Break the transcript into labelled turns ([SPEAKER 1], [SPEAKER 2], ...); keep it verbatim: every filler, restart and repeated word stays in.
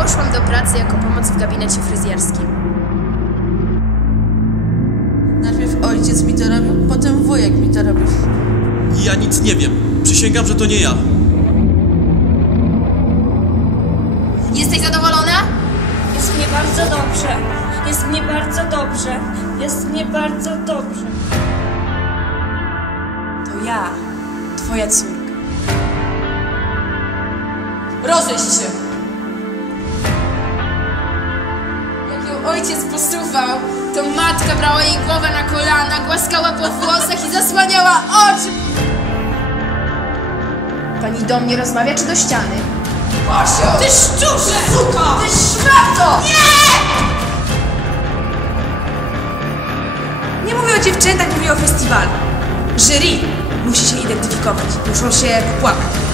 [SPEAKER 1] poszłam do pracy jako pomoc w gabinecie fryzjerskim.
[SPEAKER 2] Najpierw ojciec mi to robił, potem wujek mi to robił.
[SPEAKER 3] Ja nic nie wiem. Przysięgam, że to nie ja.
[SPEAKER 1] Jesteś zadowolona?
[SPEAKER 4] Jest mnie bardzo dobrze. Jest mnie bardzo dobrze. Jest mnie bardzo dobrze.
[SPEAKER 5] To ja, twoja córka.
[SPEAKER 1] Rozejść się! Jak ją ojciec posuwał, to matka brała jej głowę na kolana, głaskała po włosach i zasłaniała oczy. Pani do mnie rozmawia czy do ściany? Basiu! Ty szczurze! Suko! Ty szmato! Nie!
[SPEAKER 5] Nie mówię o dziewczętach, mówię o festiwalu. Jury musi się identyfikować. Muszą się popłakać.